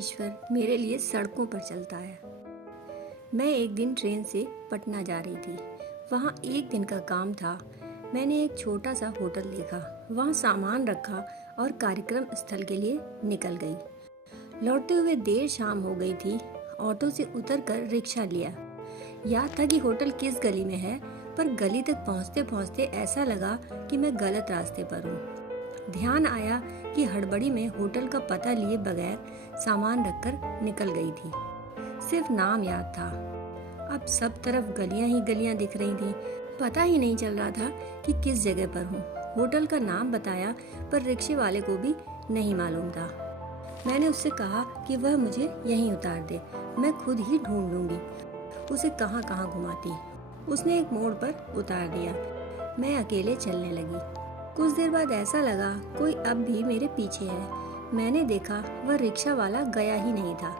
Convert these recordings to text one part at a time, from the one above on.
ईश्वर मेरे लिए सड़कों पर चलता है। मैं एक दिन ट्रेन से पटना जा रही थी। वहाँ एक दिन का काम था। मैंने एक छोटा सा होटल देखा, वहाँ सामान रखा और कार्यक्रम स्थल के लिए निकल गई। लौटते हुए देर शाम हो गई थी। ऑटो से उतरकर रिक्शा लिया। याद था कि होटल किस गली में है, पर गली तक पहुँचते पहुँचते ऐसा लगा कि मैं गलत रास्ते पर हूँ। ध्यान आया कि हड़बड़ी में होटल का पता लिए बगैर सामान रखकर निकल गई थी। सिर्फ नाम याद था। अब सब तरफ गलियां ही गलियां दिख रही थी। पता ही नहीं चल रहा था कि किस जगह पर हूँ। होटल का नाम बताया, पर रिक्शे वाले को भी नहीं मालूम था। मैंने उससे कहा कि वह मुझे यहीं उतार दे, मैं खुद ही ढूंढ लूंगी। उसे कहाँ कहाँ घुमाती। उसने एक मोड़ पर उतार दिया। मैं अकेले चलने लगी। कुछ देर बाद ऐसा लगा कोई अब भी मेरे पीछे है। मैंने देखा वह रिक्शा वाला गया ही नहीं था,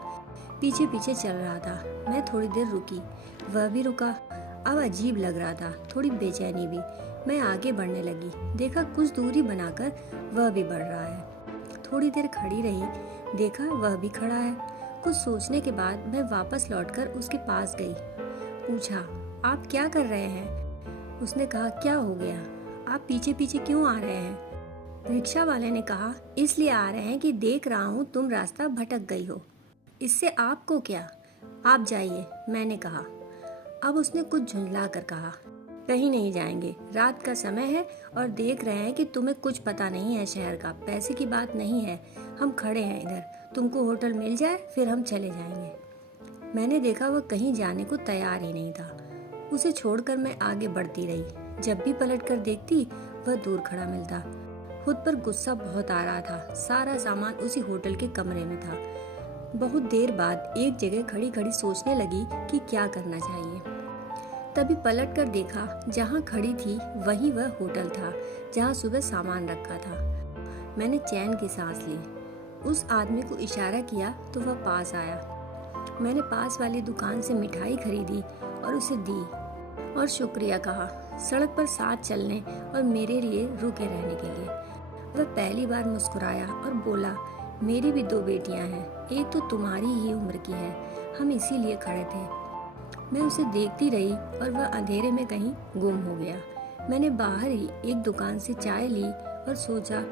पीछे पीछे चल रहा था। मैं थोड़ी देर रुकी, वह भी रुका। अब अजीब लग रहा था, थोड़ी बेचैनी भी। मैं आगे बढ़ने लगी। देखा कुछ दूरी बनाकर वह भी बढ़ रहा है। थोड़ी देर खड़ी रही, देखा वह भी खड़ा है। कुछ सोचने के बाद मैं वापस लौटकर उसके पास गई। पूछा, आप क्या कर रहे हैं? उसने कहा, क्या हो गया, आप पीछे पीछे क्यों आ रहे हैं? रिक्शा वाले ने कहा, इसलिए आ रहे हैं कि देख रहा हूँ तुम रास्ता भटक गई हो। इससे आपको क्या, आप जाइए, मैंने कहा। अब उसने कुछ झुंझला कर कहा, कहीं नहीं जाएंगे, रात का समय है और देख रहे हैं कि तुम्हें कुछ पता नहीं है शहर का। पैसे की बात नहीं है, हम खड़े हैं इधर, तुमको होटल मिल जाए फिर हम चले जाएंगे। मैंने देखा वह कहीं जाने को तैयार ही नहीं था। उसे छोड़कर मैं आगे बढ़ती रही। जब भी पलट कर देखती वह दूर खड़ा मिलता। खुद पर गुस्सा बहुत आ रहा था। सारा सामान उसी होटल के कमरे में था। बहुत देर बाद एक जगह खड़ी खड़ी सोचने लगी कि क्या करना चाहिए। तभी पलट कर देखा, जहाँ खड़ी थी वहीं वह होटल था जहाँ सुबह सामान रखा था। मैंने चैन की सांस ली। उस आदमी को इशारा किया तो वह पास आया। मैंने पास वाली दुकान से मिठाई खरीदी और उसे दी और शुक्रिया कहा, सड़क पर साथ चलने और मेरे लिए रुके रहने के लिए। वह पहली बार मुस्कुराया और बोला, मेरी भी 2 बेटियां हैं, एक तो तुम्हारी ही उम्र की है, हम इसीलिए खड़े थे। मैं उसे देखती रही और वह अंधेरे में कहीं गुम हो गया। मैंने बाहर ही एक दुकान से चाय ली और सोचा,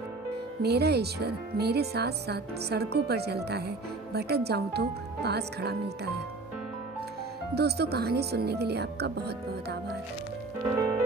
मेरा ईश्वर मेरे साथ साथ सड़कों पर चलता है, भटक जाऊं तो पास खड़ा मिलता है। दोस्तों, कहानी सुनने के लिए आपका बहुत बहुत आभार।